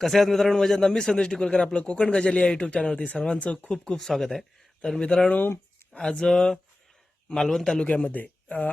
कसे आहेत मित्रांनो? माझ्या मी संदेश टिकोलकर आपलं कोकण गजल या युट्यूब चॅनलवरती सर्वांचं खूप खूप स्वागत आहे. तर मित्रांनो आज मालवण तालुक्यामध्ये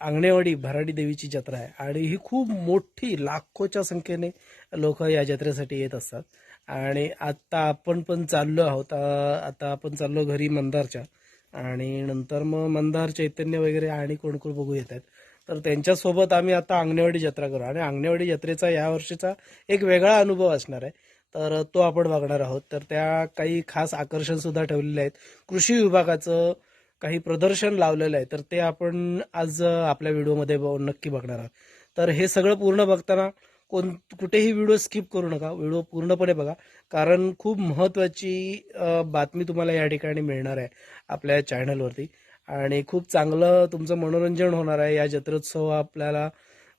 आंगणेवाडी भराडी देवीची जत्रा आहे आणि ही खूप मोठी लाखोच्या संख्येने लोक या जत्रेसाठी येत असतात. आणि आत्ता आपण पण चाललो आहोत आता आपण चाललो घरी मंदारच्या. आणि नंतर मग मंदार चैतन्य वगैरे आणि कोण कोण बघू येत आहेत. तर त्यांच्यासोबत आम्ही आता आंगणेवाडी जत्रा करू. आणि आंगणेवाडी जत्रेचा या वर्षीचा एक वेगळा अनुभव असणार आहे. तर तो आपण बघणार आहोत. तर त्या काही खास आकर्षण सुद्धा ठेवलेले आहेत. कृषी विभागाचं काही प्रदर्शन लावलेलं आहे. तर ते आपण आज आपल्या व्हिडिओमध्ये नक्की बघणार आहोत. तर हे सगळं पूर्ण बघताना कोण कुठेही व्हिडिओ स्किप करू नका. व्हिडिओ पूर्णपणे बघा. कारण खूप महत्वाची बातमी तुम्हाला या ठिकाणी मिळणार आहे आपल्या चॅनलवरती. आणि खूप चांगलं तुमचं मनोरंजन होणार आहे. या जत्रोत्सव आपल्याला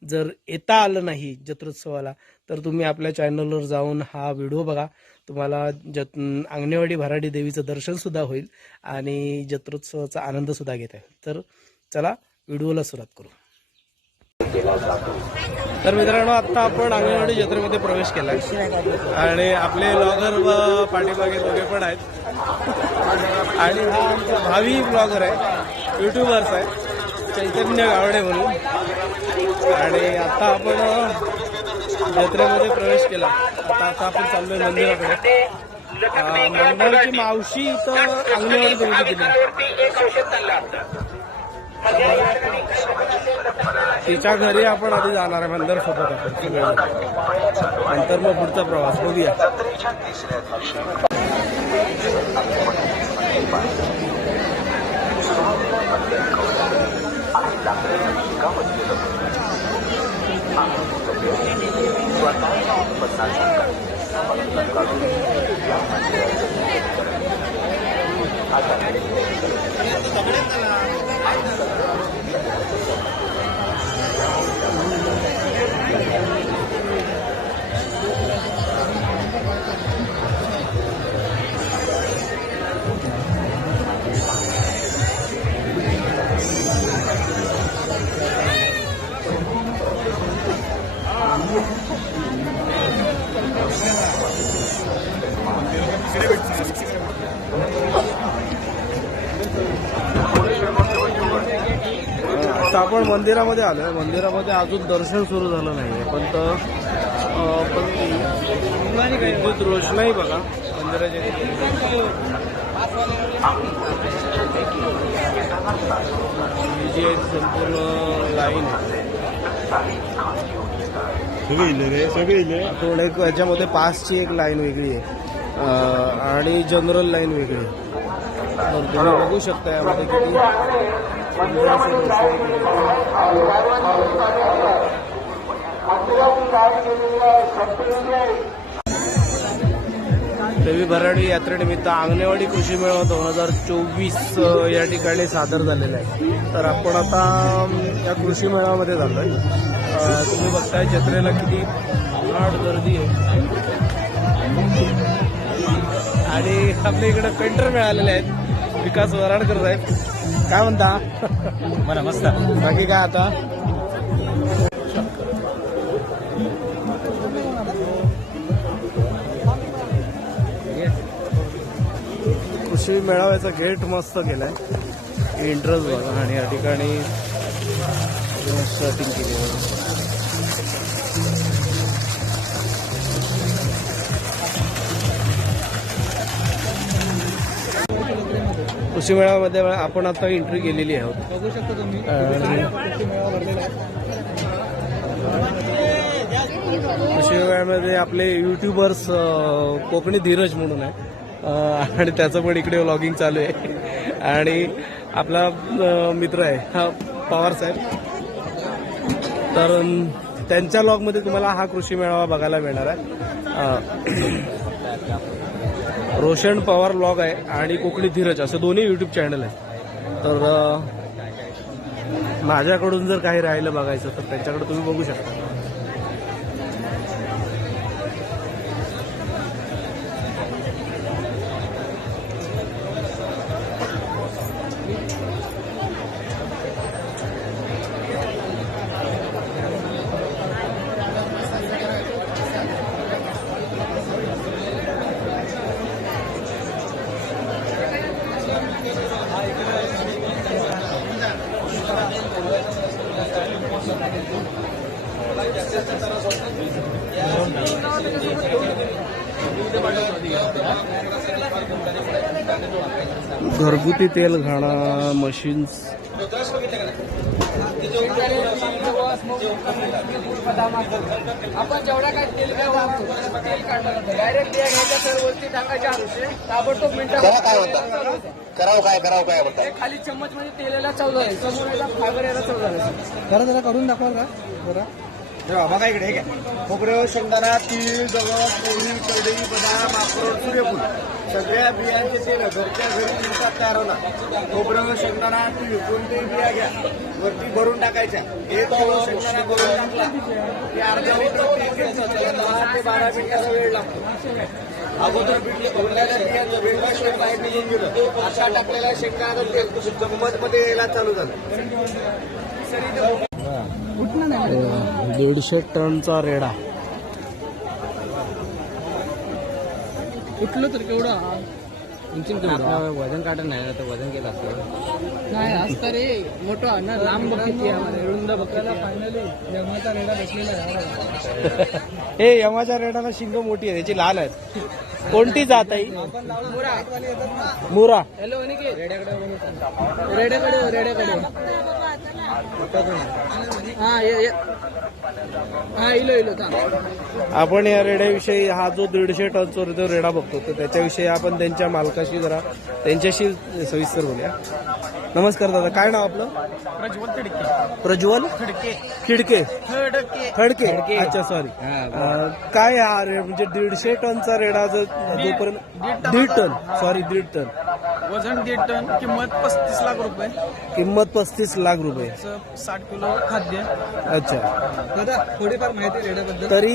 जर येता आलं नाही जत्रोत्सवाला तर तुम्ही आपल्या चॅनलवर जाऊन हा व्हिडिओ बघा. तुम्हाला जत अंगणेवाडी भराडी देवीचं दर्शनसुद्धा होईल आणि जत्रोत्सवाचा आनंदसुद्धा घेत घेता येईल. तर चला व्हिडिओला सुरुवात करू. तर मित्रांनो आता आपण अंगणवाडी जत्रेमध्ये प्रवेश केलाय. आणि आपले लॉगर व पाठीमागे दोघे पण आहेत. आणि हा आमचा भावी ब्लॉगर आहे युट्यूबर्स आहे चैतन्य गावडे म्हणून. आणि आता आपण जत्रेमध्ये प्रवेश केला. आता आता आपण चाललोय मंदिराकडे. मंडळाची मावशी इथं अंगणवाडी दिली तिच्या घरी आपण आधी जाणार आहे मंदर सोबत आपण नंतर मग पुढचा प्रवास बघूया. आता 孩子。आपण मंदिरामध्ये आलोय. मंदिरामध्ये अजून दर्शन सुरू झालं नाही पण तर पण विद्युत रोषणाई बघा. मंदिराच्या जी आहे संपूर्ण लाईन आहे. सगळे थोडं एक याच्यामध्ये पासची एक लाईन वेगळी आहे. आणि जनरल लाईन वेगळी आहे. तर तुम्ही बघू शकता यामध्ये किती देवी भराडी यात्रेनिमित्त आंगणेवाडी कृषी मेळावा दोन हजार चोवीस या ठिकाणी सादर झालेला आहे. तर आपण आता या कृषी मेळाव्यामध्ये जातो आहे तुम्ही बघताय जत्रेला किती लाड गर्दी आहे. आणि आपल्या इकडे पेंटर मिळालेले आहेत. विकास वराडकर साहेब. काय म्हणता? मला मस्त. बाकी काय आता? कृषी मेळाव्याचा गेट मस्त केलाय. एंट्रन्स बघा आणि या ठिकाणी शर्टिंग केली कृषी आपण आता एंट्री केलेली आहोत बघू शकता तुम्ही. आणि कृषी मेळाव्यामध्ये आपले युट्यूबर्स कोकणी धीरज म्हणून आहे. आणि त्याचं पण इकडे व्लॉगिंग चालू आहे. आणि आपला मित्र आहे हा पवार साहेब. तर त्यांच्या लॉगमध्ये तुम्हाला हा कृषी मेळावा बघायला मिळणार आहे. रोशन पवार ब्लॉग आहे आणि कोकणी धीरज असं दोन्ही युट्यूब चॅनल आहे तर माझ्याकडून जर काही राहिलं बघायचं तर त्यांच्याकडे तुम्ही बघू शकता. घरगुती तेल घाणं मशीन्स आपण जेवढा काय तेल काय वापरतो तेल काढलं डायरेक्ट बिया घ्यायच्या सर वरती टाकायच्या आरुषे ताबडतोब मिनिटं काय होतं. करावं काय करावं काय होतं खाली चम्मच मध्ये तेल यायला चव झाली समोर यायला फायबर यायला चव झाली जरा जरा करून दाखवाल का? जरा. बघा इकडे हे खोबरं शेंगदाणा तीळ जवळ करडई बदाम अक्रोड सूर्यफूल. सगळ्या बियांचे तेल घरच्या घरी दिवसात तयार होणार खोबरं शेंगदाणा तीळ कोणतेही बिया घ्या. वरती भरून टाकायच्या. एक किलो शेंगदाणा भरून टाकला. की अर्ध्या लिटर दहा ते बारा मिनिटाचा वेळ लागतो. अगोदर पिठले भरलेल्या बियांचं हे निघून गेलं. आता टाकलेल्या शेंगदाणा तेल. चम्मच मध्ये यायला चालू झालं. दीडशे टनचा रेडा. कुठलं तर केवढं? वजन काढत नाही तर वजन केलं असतं. नाही असतं रे. मोठं ना लांब बघितली रुंद बघायला फायनली जन्माचा रेडा बसलेला आहे हे यमाच्या रेडाला शिंग मोठी आहे त्याची लाल आहेत. कोणती जात आहे? मुरा. हॅलो रेड्याकडे रेड्याकडे. रेड्याकडे हा ये ये. हा इलो इलो थांब. आपण या रेड्याविषयी हा जो दीडशे टनचा जो रेडा बघतो तर त्याच्याविषयी आपण त्यांच्या मालकाशी जरा त्यांच्याशी सविस्तर बोलूया. नमस्कार दादा काय नाव आपलं? प्रज्वल तिडके प्रज्वल खडके. खिडके. खडके. खडके. अच्छा सॉरी काय हा म्हणजे दीडशे टनचा रेडा जर जोपर्यंत दीड टन सॉरी दीड टन. वजन दीड टन किंमत पस्तीस लाख रुपये. किंमत पस्तीस लाख रुपये. साठ किलो खाद्य. अच्छा. दादा थोडीफार माहिती रेड्याबद्दल तरी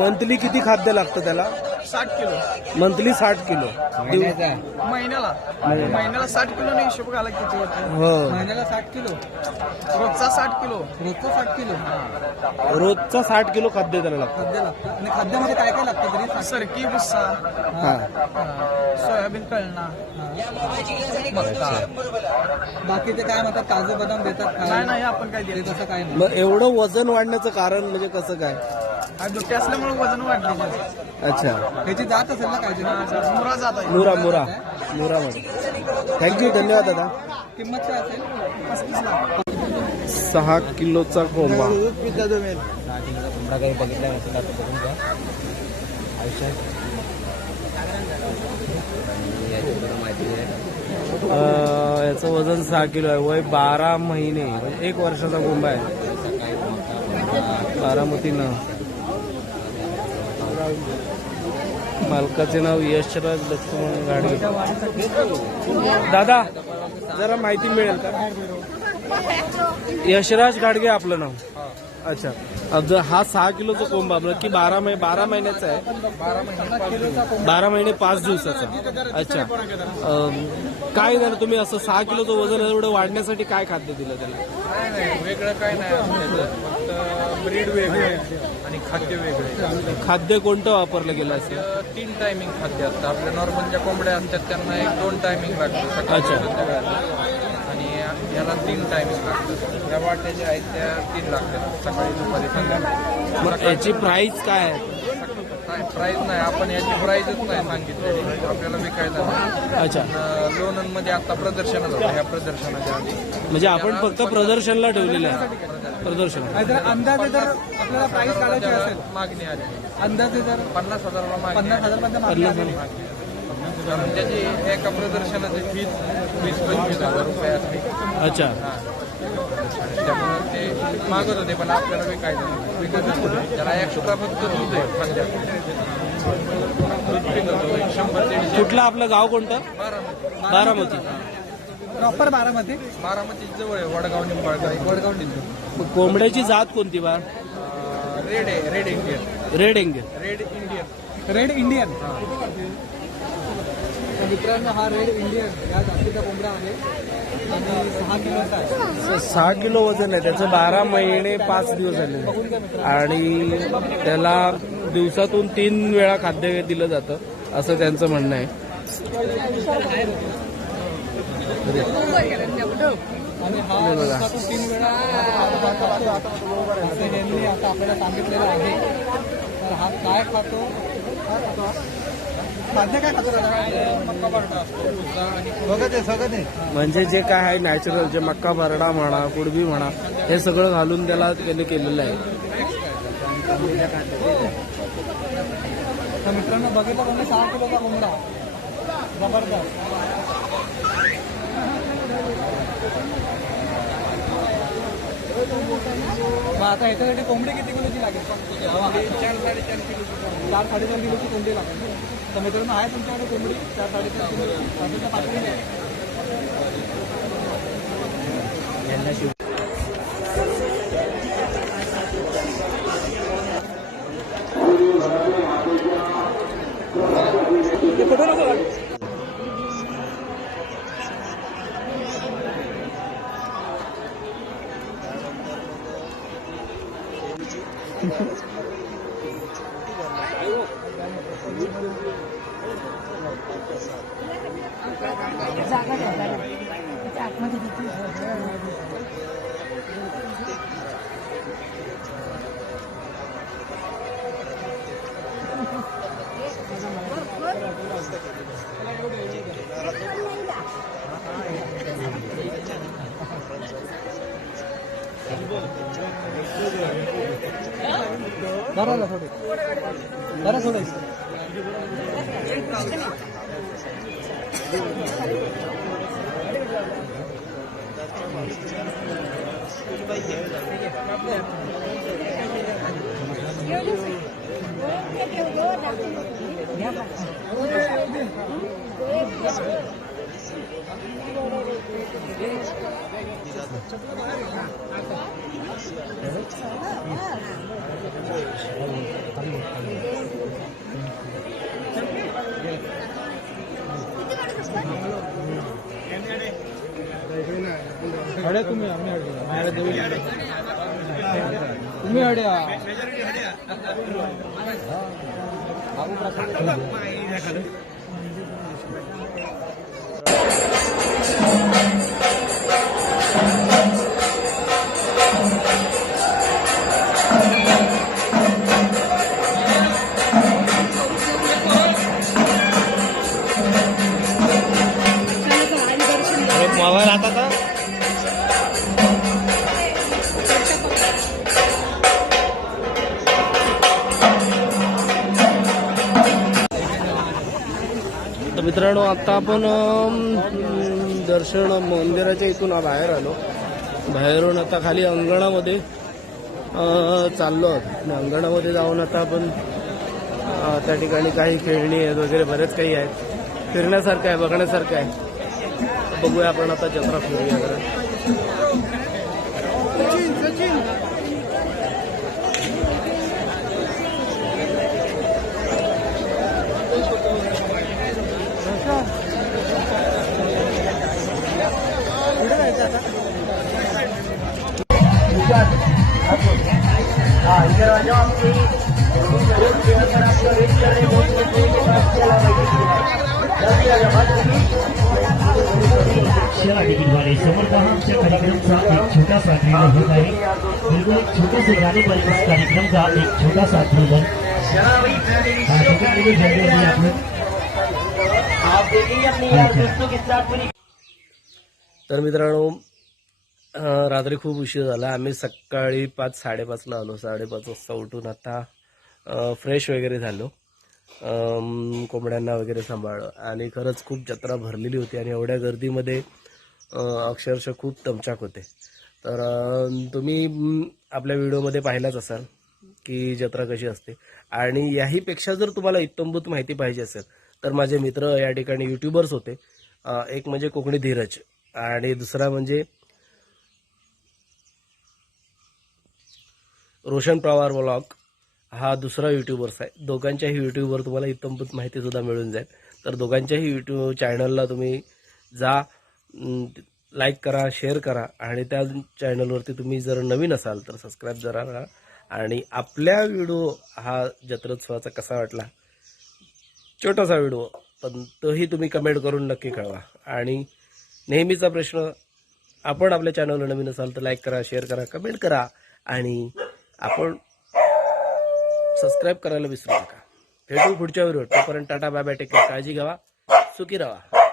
मंथली किती खाद्य लागतं त्याला? साठ किलो. मंथली साठ किलो. महिन्याला. महिन्याला. साठ किलो हिशोब घाला किती होते. हो. महिन्याला साठ किलो. रोजचा साठ किलो. रोजचं साठ किलो. रोजचा साठ किलो खाद्य त्याला लागतं. खाद्य लागतं. आणि खाद्यामध्ये काय काय लागतं तरी? सरकी भुस्सा. हा. सोयाबीन कळणा मक्का बाकी ते काय म्हणतात? काजू बदाम देतात नाही खायला. नाही आपण काय ते देत तसं काय नाही. मग एवढं वजन वाढण्याचं कारण म्हणजे कसं काय? दुट्टे असल्यामुळे वजन वाढले अच्छा. ह्याची जात असेल ना? मुरा जात आहे. मुरा मुरा. मुरामध्ये. थँक्यू धन्यवाद दादा. किंमत काय असेल? पस्तीस लाख. सहा किलोचा कोंबा. कोंबडा काही बघितला नसेल आता बघून घ्या आयुष्यात माहिती अं, याचं वजन सहा किलो आहे. वय बारा महिने म्हणजे एक वर्षाचा कोंबा आहे. बारामतीनं. मालकाचे नाव यशराज लक्ष्मण गाडगे दादा जरा माहिती मिळेल का? यशराज गाडगे आपलं नाव. अच्छा. अब जर हा सहा किलोचा कोंबा की बारा महिने बारा महिन्याचा आहे. बारा महिने पाच दिवसाचा. अच्छा. काय झालं तुम्ही असं सहा किलोचं वजन एवढं वाढण्यासाठी काय खाद्य दिलं त्याला? वेगळं काय नाही फक्त ब्रीड वेगळे आणि खाद्य वेगळे. खाद्य कोणतं वापरलं गेलं असेल? तीन टायमिंग खाद्य असतं. आपल्या नॉर्मल ज्या कोंबड्या असतात त्यांना एक दोन टायमिंग लागतं सकाळी अच्छा. संध्याकाळी. याला तीन टायमिंग लागतं ज्या वाट्याच्या आहेत त्या तीन लागतात. सकाळी दुपारी संध्याकाळी. याची प्राइस काय आहे? प्राईज नाही. आपण याची प्राईजच नाही सांगितलेली आपल्याला विकायला नाही. अच्छा. लोणनमध्ये आता प्रदर्शनात होतं ह्या प्रदर्शनाच्या आधी. म्हणजे आपण फक्त प्रदर्शनला ठेवलेलं आहे. प्रदर्शन. जर अंदाजे जर आपल्याला प्राईस काढायची असेल. मागणी आली. अंदाजे जर पन्नास हजाराला मागणी पन्नास हजार पर्यंत मागणी. कारण त्याची एका प्रदर्शनाची फीस वीस पंचवीस हजार रुपये असते अच्छा. त्यामुळे ते मागत होते पण आपल्याला विकायचं नाही. विकत नाही. त्याला एक्स्ट्रा फक्त दूध आहे खाद्यात. दूध पिकत होतं एक शंभर दीडशे. कुठलं आपलं गाव कोणतं? बारामती. बारामती. प्रॉपर बारामती? बारामती जवळ आहे वडगाव निंबाळगाव वडगाव निंबाळ मग कोंबड्याची जात कोणती बा? रेड आहे red Indian. Red angle red Indian. Red Indian? मित्रांनो हा रेड इंडियन या जातीचा कोंबडा आहे. आणि सहा आहे. सहा किलो वजन आहे. त्याचं बारा महिने पाच दिवस झाले. आणि त्याला दिवसातून तीन वेळा खाद्य दिलं जातं असं त्यांचं म्हणणं आहे. तीन वेळा आता आपल्याला सांगितलेलं आहे. तर हा काय खातो? खाद्य काय खातो मक्का बरडा असतो भुसा आणि बघत आहे सगळं आहे. म्हणजे जे काय आहे नॅचरल जे मक्का भरडा म्हणा कुडबी म्हणा हे सगळं घालून त्याला त्याने केलेलं आहे. तर मित्रांनो बघितलं म्हणजे सहा किलोचा कोंबडा जबरदस्त. मग आता ह्याच्यासाठी कोंबडी किती किलोची लागेल? चार साडेचार किलो चार साडेचार किलोची कोंबडी लागेल. तर मित्रांनो आहे तुमच्याकडे कोंबडी. चार साडेचार किलो साडेचार पाठवून द्या धरा ना थोडे धरा थोडे अड्या तुम्ही आम्ही अड्या आम्हाला देऊ नका. तुम्ही अड्या मोबाईल मित्रांनो आता आपण दर्शन मंदिराच्या इथून बाहेर आलो. बाहेरून आता खाली अंगणामध्ये चाललो आहोत. अंगणामध्ये जाऊन आता आपण त्या ठिकाणी काही खेळणी आहेत वगैरे बरेच काही आहेत. फिरण्यासारखं आहे बघण्यासारखं आहे. बघूया आपण आता जत्रा फिरूया बिल्कुल एक छोटे से गाने पर इस कार्यक्रम का एक छोटा ट्रेलर जल्दी तर मित्रांनो रात्री खूप उशीर झाला. आम्ही सकाळी पाच साडेपाचला आलो. साडेपाच वाजता उठून आता फ्रेश वगैरे झालो. कोंबड्यांना वगैरे सांभाळलं. आणि खरंच खूप जत्रा भरलेली होती आणि एवढ्या गर्दीमध्ये अक्षरशः खूप दमचाक होते. तर तुम्ही आपल्या व्हिडिओमध्ये पाहिलाच असाल की जत्रा कशी असते. आणि याहीपेक्षा जर तुम्हाला इत्तंभूत माहिती पाहिजे असेल तर माझे मित्र या ठिकाणी युट्यूबर्स होते. एक म्हणजे कोकणी धीरज आणि दुसरा म्हणजे रोशन पवार ब्लॉग. हा दुसरा युट्यूबर्स आहे. दोघांच्याही युट्यूबवर तुम्हाला इत्तंभूत माहितीसुद्धा मिळून जाईल. तर दोघांच्याही युट्यूब चॅनलला तुम्ही जा. लाईक करा शेअर करा आणि त्या चॅनलवरती तुम्ही जर नवीन असाल तर सबस्क्राईब जरा करा. आणि आपल्या व्हिडिओ हा जत्रोत्सवाचा कसा वाटला? छोटासा व्हिडिओ पण तोही तुम्ही कमेंट करून नक्की कळवा. आणि नेहमीचा प्रश्न आपण आपल्या चॅनलवर नवीन असाल तर लाईक करा शेअर करा कमेंट करा. आणि आपण सबस्क्राईब करायला विसरू नका. भेटू पुढच्या व्हिडिओ तोपर्यंत टाटा बाय बाय टेक काळजी घ्यावा. सुखी राहा.